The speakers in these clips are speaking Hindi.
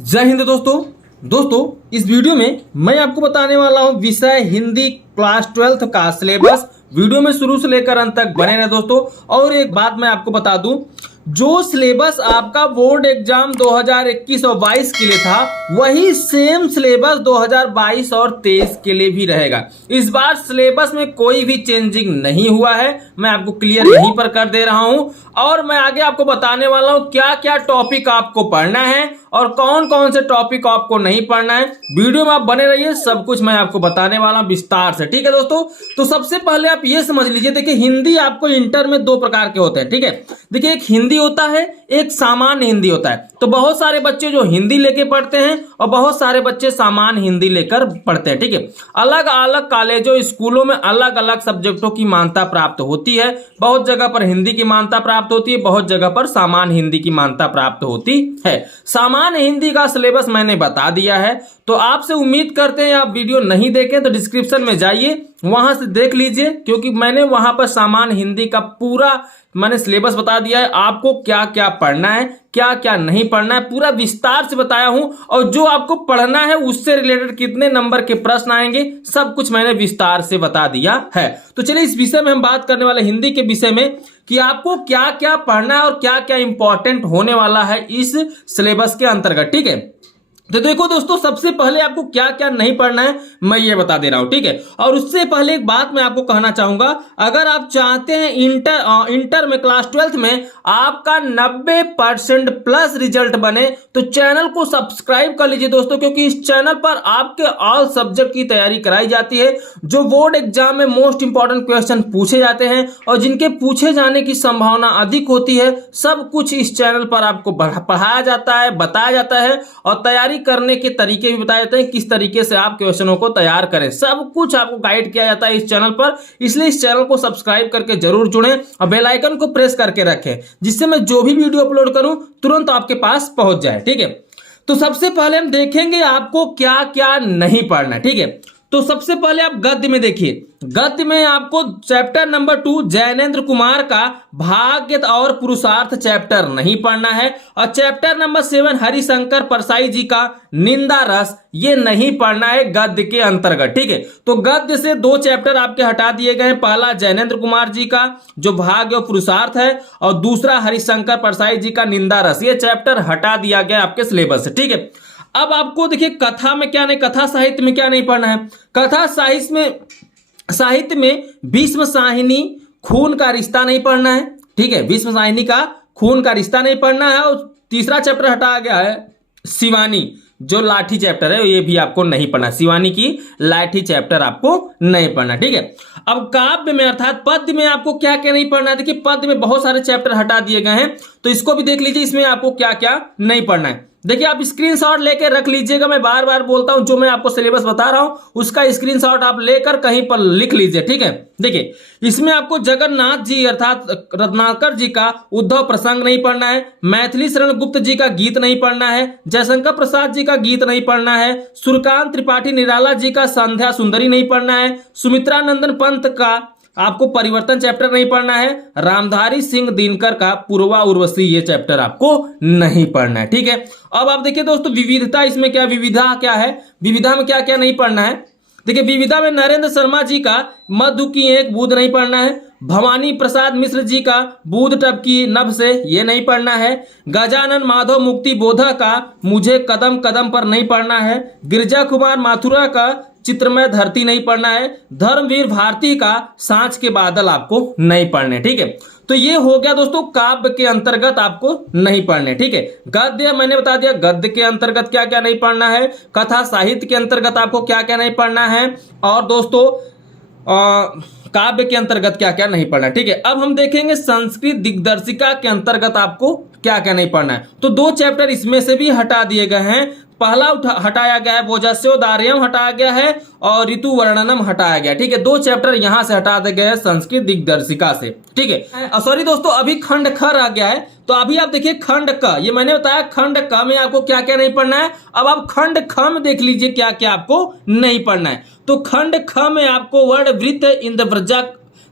जय हिंद दोस्तों इस वीडियो में मैं आपको बताने वाला हूं विषय हिंदी क्लास 12th का सिलेबस। वीडियो में शुरू से लेकर अंत तक बने रहे दोस्तों। और एक बात मैं आपको बता दूं, जो सिलेबस आपका बोर्ड एग्जाम 2021 और 22 के लिए था वही सेम सिलेबस 2022 और 23 के लिए भी रहेगा। इस बार सिलेबस में कोई भी चेंजिंग नहीं हुआ है, मैं आपको क्लियर यहीं पर कर दे रहा हूं। और मैं आगे आपको बताने वाला हूं क्या क्या टॉपिक आपको पढ़ना है और कौन कौन से टॉपिक आपको नहीं पढ़ना है। वीडियो में आप बने रहिए, सब कुछ मैं आपको बताने वाला हूं विस्तार से। ठीक है दोस्तों, तो सबसे पहले आप ये समझ लीजिए, देखिए हिंदी आपको इंटर में दो प्रकार के होते हैं। ठीक है, देखिए एक हिंदी होता है, एक सामान्य हिंदी होता है। तो बहुत सारे बच्चे जो हिंदी लेके पढ़ते हैं और बहुत सारे बच्चे सामान्य हिंदी लेकर पढ़ते हैं। ठीक है, अलग अलग कॉलेजों स्कूलों में अलग अलग सब्जेक्टों की मान्यता प्राप्त होती है। बहुत जगह पर हिंदी की मान्यता प्राप्त होती है, बहुत जगह पर सामान्य हिंदी की मान्यता प्राप्त होती है। सामान्य हिंदी का सिलेबस मैंने बता दिया है, तो आपसे उम्मीद करते हैं आप वीडियो नहीं देखें तो डिस्क्रिप्शन में जाइए, वहां से देख लीजिए, क्योंकि मैंने वहां पर सामान्य हिंदी का पूरा मैंने सिलेबस बता दिया है। आपको क्या क्या पढ़ना है, क्या क्या नहीं पढ़ना है, पूरा विस्तार से बताया हूं। और जो आपको पढ़ना है उससे रिलेटेड कितने नंबर के प्रश्न आएंगे, सब कुछ मैंने विस्तार से बता दिया है। तो चलिए इस विषय में हम बात करने वाले हिंदी के विषय में कि आपको क्या क्या पढ़ना है और क्या क्या इंपॉर्टेंट होने वाला है इस सिलेबस के अंतर्गत। ठीक है, तो देखो दोस्तों, सबसे पहले आपको क्या क्या नहीं पढ़ना है मैं ये बता दे रहा हूं। ठीक है, और उससे पहले एक बात मैं आपको कहना चाहूंगा, अगर आप चाहते हैं इंटर में क्लास 12th में आपका 90% प्लस रिजल्ट बने तो चैनल को सब्सक्राइब कर लीजिए दोस्तों, क्योंकि इस चैनल पर आपके ऑल सब्जेक्ट की तैयारी कराई जाती है। जो बोर्ड एग्जाम में मोस्ट इंपॉर्टेंट क्वेश्चन पूछे जाते हैं और जिनके पूछे जाने की संभावना अधिक होती है, सब कुछ इस चैनल पर आपको पढ़ाया जाता है, बताया जाता है और तैयारी करने के तरीके भी बताए जाते हैं, किस तरीके से आप क्वेश्चनों को तैयार करें। सब कुछ आपको गाइड किया जाता है इस चैनल पर। इसलिए इस चैनल को सब्सक्राइब करके जरूर जुड़ें और बेल आइकन को प्रेस करके रखें, जिससे मैं जो भी वीडियो अपलोड करूं तुरंत आपके पास पहुंच जाए। ठीक है, तो सबसे पहले हम देखेंगे आपको क्या क्या नहीं पढ़ना है। ठीक है, तो सबसे पहले आप गद्य में देखिए। गद्य में आपको चैप्टर नंबर 2 जैनेन्द्र कुमार का भाग्य और पुरुषार्थ चैप्टर नहीं पढ़ना है, और चैप्टर नंबर 7 हरिशंकर परसाई जी का निंदा रस, ये नहीं पढ़ना है गद्य के अंतर्गत। ठीक है, तो गद्य से दो चैप्टर आपके हटा दिए गए हैं। पहला जैनेन्द्र कुमार जी का जो भाग्य और पुरुषार्थ है, और दूसरा हरिशंकर परसाई जी का निंदा रस, ये चैप्टर हटा दिया गया आपके सिलेबस से। ठीक है, अब आपको देखिए कथा में क्या नहीं, कथा साहित्य में क्या नहीं पढ़ना है। कथा साहित्य में भीष्म साहिनी खून का रिश्ता नहीं पढ़ना है। ठीक है, भीष्म साहिनी का खून का रिश्ता नहीं पढ़ना है। और तीसरा चैप्टर हटा गया है शिवानी, जो लाठी चैप्टर है, ये भी आपको नहीं पढ़ना। शिवानी की लाठी चैप्टर आपको नहीं पढ़ना। ठीक है, अब काव्य में अर्थात पद्य में आपको क्या क्या नहीं पढ़ना है। देखिए पद्य में बहुत सारे चैप्टर हटा दिए गए हैं, तो इसको भी देख लीजिए, इसमें आपको क्या क्या नहीं पढ़ना है। देखिए आप स्क्रीनशॉट लेकर रख लीजिएगा, मैं बार बार बोलता हूं, जो मैं आपको सिलेबस बता रहा हूं उसका स्क्रीनशॉट आप लेकर कहीं पर लिख लीजिए। ठीक है, देखिए इसमें आपको जगन्नाथ जी अर्थात रत्नाकर जी का उद्धव प्रसंग नहीं पढ़ना है, मैथिली शरण गुप्त जी का गीत नहीं पढ़ना है, जयशंकर प्रसाद जी का गीत नहीं पढ़ना है, सूर्यकांत त्रिपाठी निराला जी का संध्या सुंदरी नहीं पढ़ना है, सुमित्रा नंदन पंत का आपको परिवर्तन चैप्टर नहीं पढ़ना है, रामधारी सिंह दिनकर का पूर्वा उर्वशी ये चैप्टर आपको नहीं पढ़ना है। ठीक है, अब आप देखिए दोस्तों विविधता, इसमें क्या विविधा क्या है, विविधा में क्या क्या नहीं पढ़ना है। देखिए विविधा में नरेंद्र शर्मा जी का मधु की एक बूंद नहीं पढ़ना है, भवानी प्रसाद मिश्र जी का बूंद टपकी नभ से ये नहीं पढ़ना है, गजानन माधव मुक्ति बोधा का मुझे कदम कदम पर नहीं पढ़ना है, गिरजा कुमार माथुरा का चित्रमय धरती नहीं पढ़ना है, धर्मवीर भारती का सांच के बादल आपको नहीं पढ़ने। ठीक है, तो ये हो गया दोस्तों काव्य के अंतर्गत आपको नहीं पढ़ने। ठीक है, गद्य मैंने बता दिया, गद्य के अंतर्गत क्या क्या नहीं पढ़ना है, कथा साहित्य के अंतर्गत आपको क्या क्या नहीं पढ़ना है, और दोस्तों काव्य के अंतर्गत क्या क्या नहीं पढ़ना है। ठीक है, अब हम देखेंगे संस्कृत दिग्दर्शिका के अंतर्गत आपको क्या क्या नहीं पढ़ना है। तो दो चैप्टर इसमें से भी हटा दिए गए हैं। पहला हटाया गया है भोजस्योदार्यम हटाया गया है और ऋतु वर्णनम हटाया गया। ठीक है, दो चैप्टर यहां से हटा दिए गए हैं संस्कृत दिग्दर्शिका से। ठीक है, सॉरी दोस्तों, अभी खंड ख आ गया है, तो अभी आप देखिए खंड क, ये मैंने बताया खंड क में आपको क्या क्या नहीं पढ़ना है। अब आप खंड ख में देख लीजिए क्या क्या आपको नहीं पढ़ना है। तो खंड ख में आपको वर्ड वृत्त इन द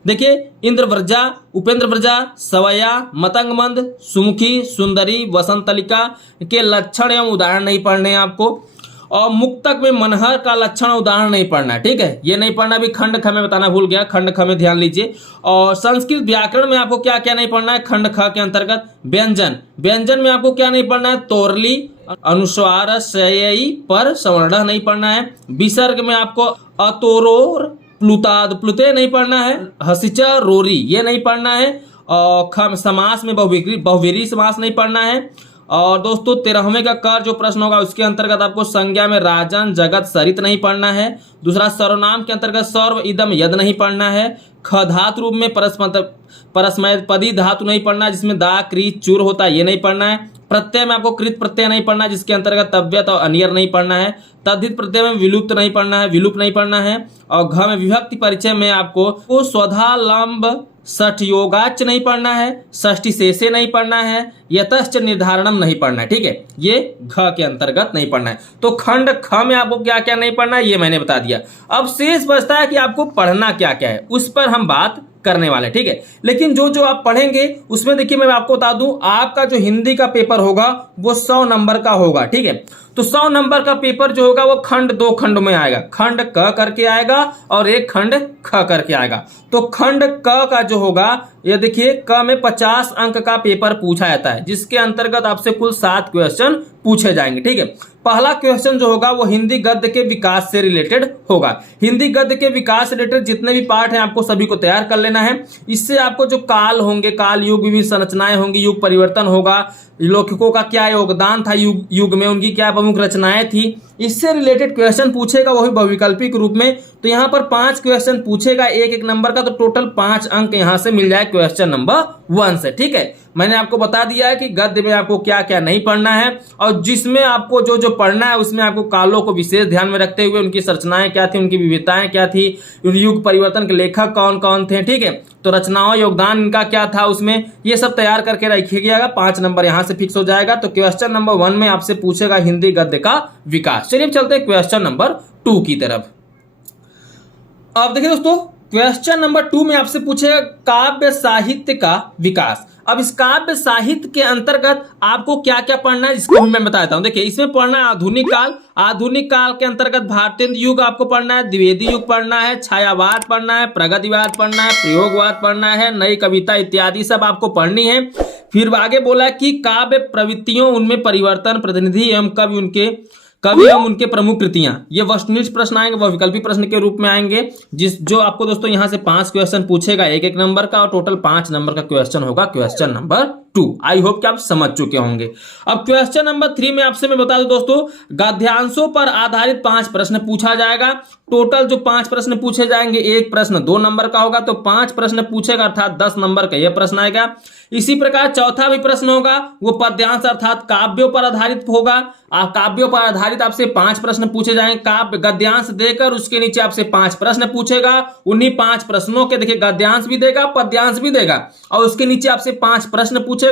देखिए, इंद्रव्रजा, उपेंद्रव्रजा, सवया, मतंगमंद, सुमुखी, सुंदरी, वसंतलिका के लक्षण एवं उदाहरण नहीं पढ़ने हैं आपको। और मुक्तक में मनहर का लक्षण उदाहरण नहीं पढ़ना है, ठीक है, ये नहीं पढ़ना। भी खंड ख में बताना भूल गया, खंड ख में ध्यान लीजिए। और संस्कृत व्याकरण में आपको क्या क्या नहीं पढ़ना है, खंड ख के अंतर्गत व्यंजन, व्यंजन में आपको क्या नहीं पढ़ना है, तोरली, अनुस्वार शयई पर सवर्ण नहीं पढ़ना है। विसर्ग में आपको अतोरोर, प्लुताद प्लुते नहीं पढ़ना है, हसिचा रोरी ये नहीं पढ़ना है। और खम समास में बहुवीरी समास नहीं पढ़ना है। और दोस्तों 13वें का कर जो प्रश्न होगा उसके अंतर्गत आपको संज्ञा में राजन, जगत, सरित नहीं पढ़ना है। दूसरा सर्वनाम के अंतर्गत सर्व, इदम, यद नहीं पढ़ना है। ख धातु रूप में परस्मैपदी धातु नहीं पढ़ना जिसमें दा, क्री, चूर होता है, ये नहीं पढ़ना है। प्रत्यय में आपको कृत प्रत्यय नहीं पढ़ना जिसके अंतर्गत तव्यत और अनियर नहीं पढ़ना है। तद्धित प्रत्यय में विलुप्त नहीं पढ़ना है, विलुप्त नहीं पढ़ना है। और घ में विभक्ति परिचय में आपको स्वधा, लंब, षठ योगाच नहीं पढ़ना है, षष्ठी शेषे नहीं पढ़ना है, यतश्च निर्धारणम नहीं पढ़ना है, ठीक है, ये घ के अंतर्गत नहीं पढ़ना है। तो खंड ख में आपको क्या क्या नहीं पढ़ना है ये मैंने बता दिया। अब शेष बचता है कि आपको पढ़ना क्या क्या है, उस पर हम बात करने वाले, ठीक है। लेकिन जो जो आप पढ़ेंगे उसमें देखिए मैं आपको बता दूं, आपका जो हिंदी का पेपर होगा वो 100 नंबर का होगा, ठीक है। तो 100 नंबर का पेपर जो होगा वो खंड 2 खंड में आएगा, खंड क करके आएगा और एक खंड ख करके आएगा। तो खंड क का जो होगा ये देखिए, क में 50 अंक का पेपर पूछा जाता है जिसके अंतर्गत आपसे कुल 7 क्वेश्चन पूछे जाएंगे, ठीक है। पहला क्वेश्चन जो होगा वो हिंदी गद्य के विकास से रिलेटेड होगा। हिंदी गद्य के विकास से रिलेटेड जितने भी पार्ट हैं आपको सभी को तैयार कर लेना है। इससे आपको जो काल होंगे, काल युग, विभिन्न संरचनाएं होंगी, युग परिवर्तन होगा, लेखकों का क्या योगदान था युग में, उनकी क्या प्रमुख रचनाएं थी, इससे रिलेटेड क्वेश्चन पूछेगा, वही बहुविकल्पी के रूप में। तो यहाँ पर 5 क्वेश्चन पूछेगा एक एक नंबर का, तो टोटल 5 अंक यहाँ से मिल जाए क्वेश्चन नंबर 1 से, ठीक है। मैंने आपको बता दिया है कि गद्य में आपको क्या क्या नहीं पढ़ना है और जिसमें आपको जो जो पढ़ना है उसमें आपको कालों को विशेष ध्यान में रखते हुए उनकी संरचनाएं क्या थी, उनकी विविधताएं क्या थी, युग परिवर्तन के लेखक कौन कौन थे, ठीक है। तो रचनाओं, योगदान इनका क्या था उसमें, ये सब तैयार करके रखिएगा। 5 नंबर यहाँ से फिक्स हो जाएगा। तो क्वेश्चन नंबर 1 में आपसे पूछेगा हिंदी गद्य का विकास। चलिए चलते हैं क्वेश्चन नंबर 2 की तरफ। अब देखिए दोस्तों, क्वेश्चन नंबर 2 में आपसे पूछेगा काव्य साहित्य का विकास। अब इस काव्य साहित्य के अंतर्गत आपको क्या क्या पढ़ना है जिसको मैं बता देता हूं। देखिए, इसमें पढ़ना है आधुनिक काल, आधुनिक काल के अंतर्गत भारतीय युग आपको पढ़ना है, द्विवेदी युग पढ़ना है, छायावाद पढ़ना है, प्रगतिवाद पढ़ना है, प्रयोगवाद पढ़ना है, नई कविता इत्यादि सब आपको पढ़नी है। फिर आगे बोला कि काव्य प्रवृत्तियों, उनमें परिवर्तन, प्रतिनिधि एवं कवि एवं उनके प्रमुख कृतियां, ये वस्तुनिष्ठ प्रश्न आएंगे, वह विकल्पी प्रश्न के रूप में आएंगे। जो आपको दोस्तों यहां से 5 क्वेश्चन पूछेगा एक एक नंबर का, और टोटल 5 नंबर का क्वेश्चन होगा क्वेश्चन नंबर 2। आई होप कि आप समझ चुके होंगे। अब क्वेश्चन नंबर 3 में आपसे मैं बता दूं दोस्तों, गद्यांशों पर आधारित 5 प्रश्न पूछा जाएगा। टोटल जो 5 प्रश्न पूछे जाएंगे, एक प्रश्न 2 नंबर का होगा, तो 5 प्रश्न पूछेगा अर्थात 10 नंबर का यह प्रश्न आएगा। इसी प्रकार चौथा भी प्रश्न होगा, वो पद्यांश अर्थात काव्यों पर आधारित होगा। काव्यों पर आधारित आपसे 5 प्रश्न पूछे जाएंगे, काव्य गद्यांश देकर उसके नीचे आपसे 5 प्रश्न पूछेगा। उन्हीं 5 प्रश्नों के देखिए गद्यांश भी देगा, पद्यांश भी देगा, और उसके नीचे आपसे 5 प्रश्न पूछेगा।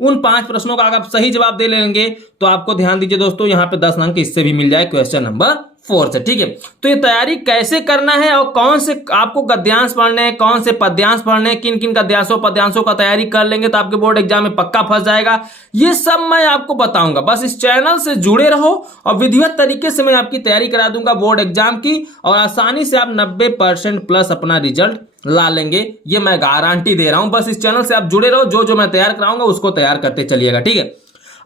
उन 5 प्रश्नों का अगर आप सही जवाब दे लेंगे तो आपको ध्यान दीजिए दोस्तों, यहाँ पे 10 अंक इससे भी मिल जाए क्वेश्चन नंबर 4 से, ठीक है। तो ये तैयारी कैसे करना है और कौन से आपको गद्यांश पढ़ने हैं, कौन से पद्यांश पढ़ने हैं, किन किन गद्यांशों पद्यांशों का तैयारी कर लेंगे तो आपके बोर्ड एग्जाम में पक्का फंस जाएगा, ये सब मैं आपको बताऊंगा। बस इस चैनल से जुड़े रहो और विधिवत तरीके से मैं आपकी तैयारी करा दूंगा बोर्ड एग्जाम की, और आसानी से आप 90% प्लस अपना रिजल्ट ला लेंगे, ये मैं गारंटी दे रहा हूं। बस इस चैनल से आप जुड़े रहो, जो जो मैं तैयार कराऊंगा उसको तैयार करते चलिएगा, ठीक है।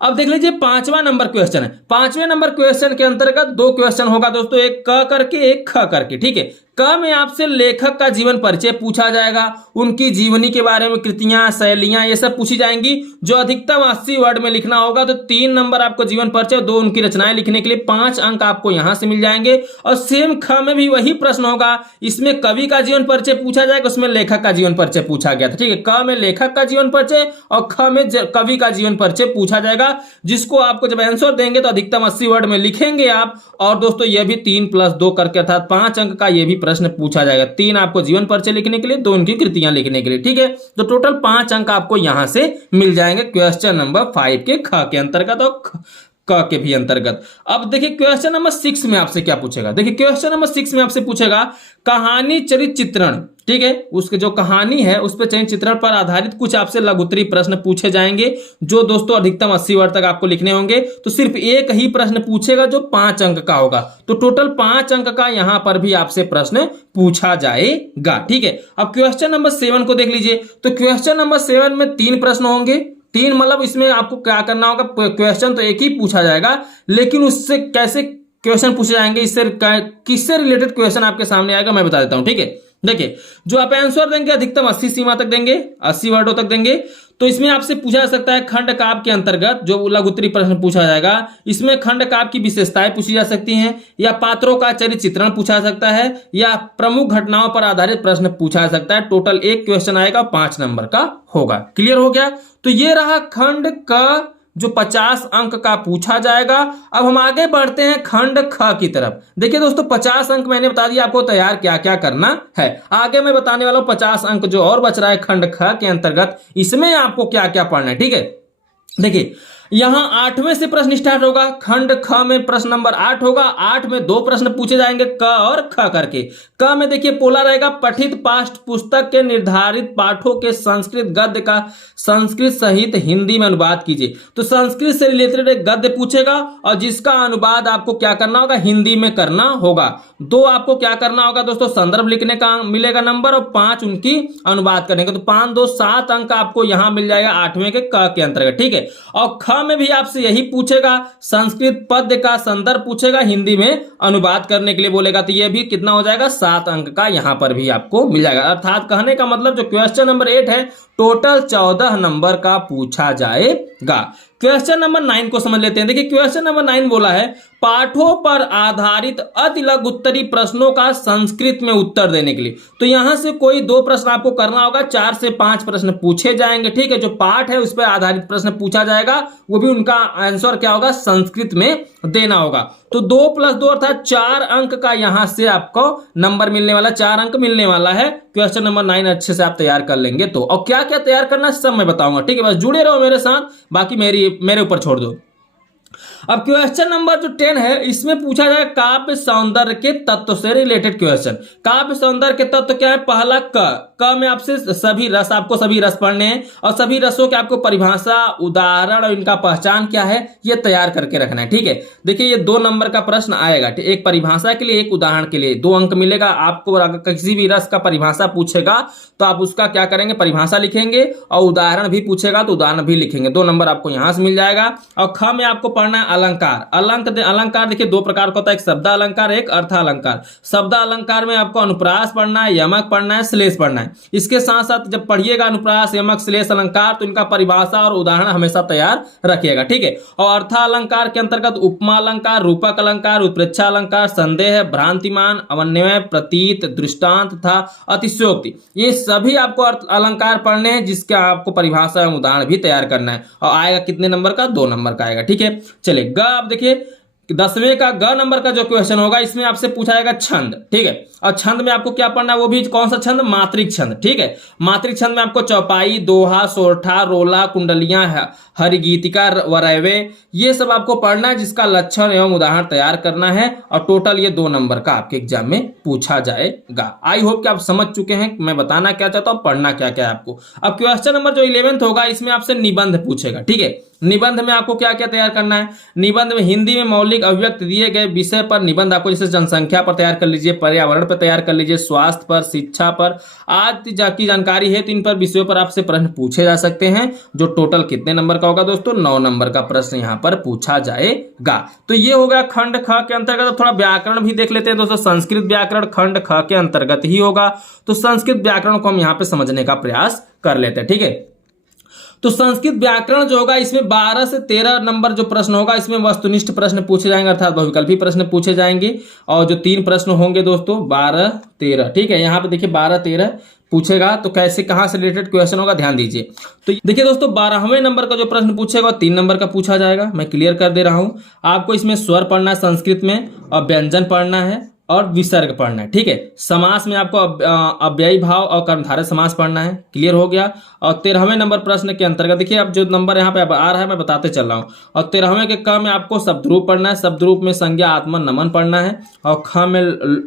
अब देख लीजिए 5वां नंबर क्वेश्चन है। 5वें नंबर क्वेश्चन के अंतर्गत 2 क्वेश्चन होगा दोस्तों, एक क करके एक ख करके, ठीक है। क में आपसे लेखक का जीवन परिचय पूछा जाएगा, उनकी जीवनी के बारे में, कृतियां, शैलियां, ये सब पूछी जाएंगी। जो अधिकतम 80 वर्ड में लिखना होगा, तो 3 नंबर आपको जीवन परिचय, 2 उनकी रचनाएं लिखने के लिए 5 अंक आपको यहां से मिल जाएंगे। और सेम ख में भी वही प्रश्न होगा, इसमें कवि का जीवन परिचय पूछा जाएगा, उसमें लेखक का जीवन परिचय पूछा गया था, ठीक है। क में लेखक का जीवन परिचय और ख में कवि का जीवन परिचय पूछा जाएगा, जिसको आपको जब आंसर देंगे तो अधिकतम 80 वर्ड में लिखेंगे आप। और दोस्तों ये भी 3 + 2 करके अर्थात 5 अंक का ये भी प्रश्न पूछा जाएगा। 3 आपको जीवन परिचय लिखने के लिए, 2 उनकी कृतियां लिखने के लिए, ठीक है। तो टोटल 5 अंक आपको यहां से मिल जाएंगे क्वेश्चन नंबर 5 के ख के अंतर्गत। और क के भी अंतर्गत। अब देखिए क्वेश्चन नंबर 6 में आपसे क्या पूछेगा। देखिए क्वेश्चन नंबर 6 में आपसे पूछेगा कहानी चरित चित्रण, ठीक है, उसके जो कहानी है उस पर चरित चित्रण पर आधारित कुछ आपसे लघुत्तरीय प्रश्न पूछे जाएंगे, जो दोस्तों अधिकतम 80 वर्ड तक आपको लिखने होंगे। तो सिर्फ एक ही प्रश्न पूछेगा जो 5 अंक का होगा, तो टोटल 5 अंक का यहां पर भी आपसे प्रश्न पूछा जाएगा, ठीक है। अब क्वेश्चन नंबर 7 को देख लीजिए। तो क्वेश्चन नंबर 7 में 3 प्रश्न होंगे, 3 मतलब इसमें आपको क्या करना होगा, क्वेश्चन तो एक ही पूछा जाएगा, लेकिन उससे कैसे क्वेश्चन पूछे जाएंगे, इससे किससे रिलेटेड क्वेश्चन आपके सामने आएगा मैं बता देता हूं, ठीक है। देखिए जो आप आंसर देंगे अधिकतम 80 सीमा तक देंगे, 80 वर्डों तक देंगे। तो इसमें आपसे पूछा जा सकता है खंड काव्य के अंतर्गत जो लघुत्तरीय प्रश्न पूछा जाएगा, इसमें खंड काव्य की विशेषताएं पूछी जा सकती हैं, या पात्रों का चरित्र चित्रण पूछा जा सकता है, या प्रमुख घटनाओं पर आधारित प्रश्न पूछा जा सकता है। टोटल एक क्वेश्चन आएगा, 5 नंबर का होगा। क्लियर हो गया। तो ये रहा खंड क जो 50 अंक का पूछा जाएगा। अब हम आगे बढ़ते हैं खंड ख की तरफ। देखिए दोस्तों 50 अंक मैंने बता दिया आपको तैयार क्या क्या करना है। आगे मैं बताने वाला हूं 50 अंक जो और बच रहा है खंड ख के अंतर्गत, इसमें आपको क्या क्या पढ़ना है, ठीक है। देखिए यहां 8वें से प्रश्न स्टार्ट होगा। खंड ख में प्रश्न नंबर 8 होगा। 8 में 2 प्रश्न पूछे जाएंगे क और ख करके। क में देखिए पोला रहेगा पठित पाठ्य पुस्तक के निर्धारित पाठों के संस्कृत गद्य का संस्कृत सहित हिंदी में अनुवाद कीजिए। तो संस्कृत से रिलेटेड एक गद्य पूछेगा और जिसका अनुवाद आपको क्या करना होगा, हिंदी में करना होगा। 2 आपको क्या करना होगा दोस्तों, संदर्भ लिखने का मिलेगा नंबर, और 5 उनकी अनुवाद करने का। तो 5 2 7 अंक आपको यहां मिल जाएगा 8वें के क के अंतर्गत, ठीक है। और ख में भी आपसे यही पूछेगा, संस्कृत पद्य का संदर्भ पूछेगा, हिंदी में अनुवाद करने के लिए बोलेगा। तो ये भी कितना हो जाएगा, 7 अंक का यहां पर भी आपको मिल जाएगा। अर्थात कहने का मतलब जो क्वेश्चन नंबर 8 है टोटल 14 नंबर का पूछा जाएगा। क्वेश्चन नंबर 9 को समझ लेते हैं। देखिए क्वेश्चन नंबर 9 बोला है पाठों पर आधारित अति लघु उत्तरीय प्रश्नों का संस्कृत में उत्तर देने के लिए। तो यहां से कोई 2 प्रश्न आपको करना होगा, 4 से 5 प्रश्न पूछे जाएंगे, ठीक है। जो पाठ है उस पर आधारित प्रश्न पूछा जाएगा, वो भी उनका आंसर क्या होगा, संस्कृत में देना होगा। तो 2 + 2 अर्थात 4 अंक का यहां से आपको नंबर मिलने वाला, 4 अंक मिलने वाला है। क्वेश्चन नंबर 9 अच्छे से आप तैयार कर लेंगे तो। और क्या क्या तैयार करना सब मैं बताऊंगा, ठीक है। बस जुड़े रहो मेरे साथ, बाकी मेरे ऊपर छोड़ दो। अब क्वेश्चन नंबर जो 10 है इसमें पूछा जाए काव्य सौंदर्य के तत्व से रिलेटेड क्वेश्चन। काव्य सौंदर्य के तत्व क्या है, पहला क में आपसे सभी रस पढ़ने हैं, और सभी रसों के आपको परिभाषा, उदाहरण और इनका पहचान क्या है ये तैयार करके रखना है, ठीक है। देखिए ये 2 नंबर का प्रश्न आएगा, एक परिभाषा के लिए, एक उदाहरण के लिए, 2 अंक मिलेगा आपको। अगर किसी भी रस का परिभाषा पूछेगा तो आप उसका क्या करेंगे, परिभाषा लिखेंगे, और उदाहरण भी पूछेगा तो उदाहरण भी लिखेंगे। 2 नंबर आपको यहां से मिल जाएगा। और ख में आपको पढ़ना है अलंकार। अलंकार देखिए 2 प्रकार का होता है, एक शब्द अलंकार, एक अर्थ अलंकार। शब्द अलंकार में आपको अनुप्रास पढ़ना है, यमक पढ़ना है, श्लेष पढ़ना है। इसके साथ साथ जब पढ़िएगा अनुप्रास, यमक, श्लेष, अलंकार तो इनका परिभाषा और उदाहरण हमेशा तैयार रखिएगा, ठीक है। और अर्थ अलंकार के अंतर्गत उपमा अलंकार, रूपक अलंकार, उत्प्रेक्षा अलंकार, संदेह, भ्रांतिमान, अवन्वय, प्रतीत, दृष्टांत तथा अतिशयोक्ति, ये सभी आपको अर्थ अलंकार पढ़ने हैं, जिसका आपको परिभाषा एवं उदाहरण भी तैयार करना है। और आएगा कितने नंबर का, 2 नंबर का आएगा, ठीक है। चलिए ग आप देखिए 10वें का ग नंबर का जो क्वेश्चन होगा इसमें आपसे पूछा जाएगा छंद, ठीक है। और छंद में आपको क्या पढ़ना है, वो भी कौन सा छंद, मात्रिक छंद, ठीक है। मात्रिक छंद में आपको चौपाई, दोहा, सोरठा, रोला, कुंडलियां, हरिगीतिका, वरैवे, ये सब आपको पढ़ना है, जिसका लक्षण एवं उदाहरण तैयार करना है। और टोटल ये 2 नंबर का आपके एग्जाम में पूछा जाएगा। आई होप कि आप समझ चुके हैं मैं बताना क्या चाहता हूं, पढ़ना क्या क्या है आपको। अब क्वेश्चन नंबर जो 11 होगा इसमें आपसे निबंध पूछेगा, ठीक है। निबंध में आपको क्या क्या तैयार करना है, निबंध में हिंदी में मौलिक अभिव्यक्ति दिए गए विषय पर निबंध आपको, जैसे जनसंख्या पर तैयार कर लीजिए, पर्यावरण पर तैयार कर लीजिए, स्वास्थ्य पर, शिक्षा पर आदि की जानकारी है तो इन पर विषयों पर आपसे प्रश्न पूछे जा सकते हैं। जो टोटल कितने नंबर का होगा दोस्तों, 9 नंबर का प्रश्न यहां पर पूछा जाएगा। तो ये हो गया खंड ख के अंतर्गत। थोड़ा व्याकरण भी देख लेते हैं दोस्तों। संस्कृत व्याकरण खंड ख के अंतर्गत ही होगा, तो संस्कृत व्याकरण को हम यहाँ पे समझने का प्रयास कर लेते हैं, ठीक है। तो संस्कृत व्याकरण जो होगा इसमें 12 से 13 नंबर जो प्रश्न होगा इसमें वस्तुनिष्ठ प्रश्न पूछे जाएंगे, अर्थात बहुविकल्पी प्रश्न पूछे जाएंगे। और जो 3 प्रश्न होंगे दोस्तों 12 13, ठीक है। यहाँ पे देखिए 12 13 पूछेगा, तो कैसे कहां से रिलेटेड क्वेश्चन होगा ध्यान दीजिए। तो देखिए दोस्तों 12वें नंबर का जो प्रश्न पूछेगा 3 नंबर का पूछा जाएगा। मैं क्लियर कर दे रहा हूं आपको। इसमें स्वर पढ़ना है संस्कृत में, और व्यंजन पढ़ना है, और विसर्ग पढ़ना है। ठीक है, समास में आपको अव्ययी भाव और कर्मधारय समास पढ़ना है। क्लियर हो गया। और 13वें नंबर प्रश्न के अंतर्गत देखिए, अब जो नंबर यहाँ पे अब आ रहा है मैं बताते चल रहा हूँ। और 13वें के क में आपको शब्द रूप पढ़ना है। शब्द रूप में संज्ञा आत्मन नमन पढ़ना है। और ख में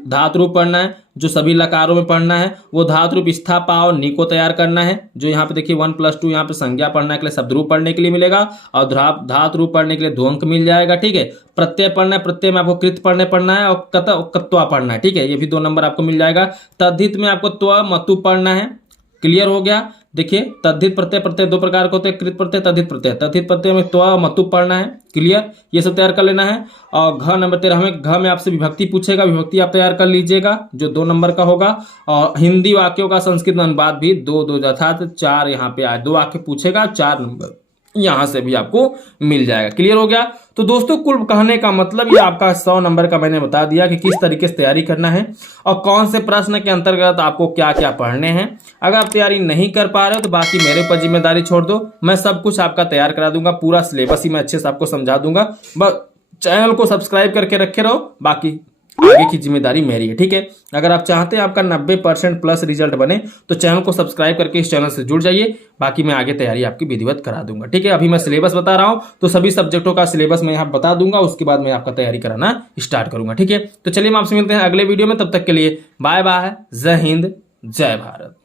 धातु रूप पढ़ना है, जो सभी लकारों में पढ़ना है। वो धातु रूप स्था पा और नी को तैयार करना है। जो यहाँ पे देखिए 1+2 यहाँ पे संज्ञा पढ़ने के लिए शब्द रूप पढ़ने के लिए मिलेगा, और धातु रूप पढ़ने के लिए 2 अंक मिल जाएगा। ठीक है, प्रत्यय पढ़ना है, प्रत्यय में आपको कृत पढ़ना है, और कत कत्वा पढ़ना है। ठीक है, ये भी 2 नंबर आपको मिल जाएगा। तद्धित में आपको त्व मतु पढ़ना है। क्लियर हो गया। देखिए, तद्धित प्रत्यय, प्रत्यय 2 प्रकार के होते हैं, कृत प्रत्यय, तद्धित प्रत्यय। तद्धित प्रत्यय में त्व मतु पढ़ना है। क्लियर, ये सब तैयार कर लेना है। और घ नंबर 13 में घ में आपसे विभक्ति पूछेगा, विभक्ति आप तैयार कर लीजिएगा, जो 2 नंबर का होगा। और हिंदी वाक्यों का संस्कृत अनुवाद भी 2 अर्थात 4 यहाँ पे आए, 2 वाक्य पूछेगा, 4 नंबर यहां से भी आपको मिल जाएगा। क्लियर हो गया। तो दोस्तों, कुल कहने का मतलब ये आपका 100 नंबर का मैंने बता दिया कि किस तरीके से तैयारी करना है और कौन से प्रश्न के अंतर्गत आपको क्या क्या पढ़ने हैं। अगर आप तैयारी नहीं कर पा रहे हो तो बाकी मेरे ऊपर जिम्मेदारी छोड़ दो, मैं सब कुछ आपका तैयार करा दूंगा, पूरा सिलेबस ही मैं अच्छे से आपको समझा दूंगा। बस चैनल को सब्सक्राइब करके रखे रहो, बाकी आगे की जिम्मेदारी मेरी है। ठीक है, अगर आप चाहते हैं आपका 90% प्लस रिजल्ट बने तो चैनल को सब्सक्राइब करके इस चैनल से जुड़ जाइए, बाकी मैं आगे तैयारी आपकी विधिवत करा दूंगा। ठीक है, अभी मैं सिलेबस बता रहा हूं तो सभी सब्जेक्टों का सिलेबस मैं यहाँ बता दूंगा, उसके बाद मैं आपका तैयारी कराना स्टार्ट करूंगा। ठीक है, तो चलिए हम आपसे मिलते हैं अगले वीडियो में, तब तक के लिए बाय बाय, जय हिंद, जय भारत।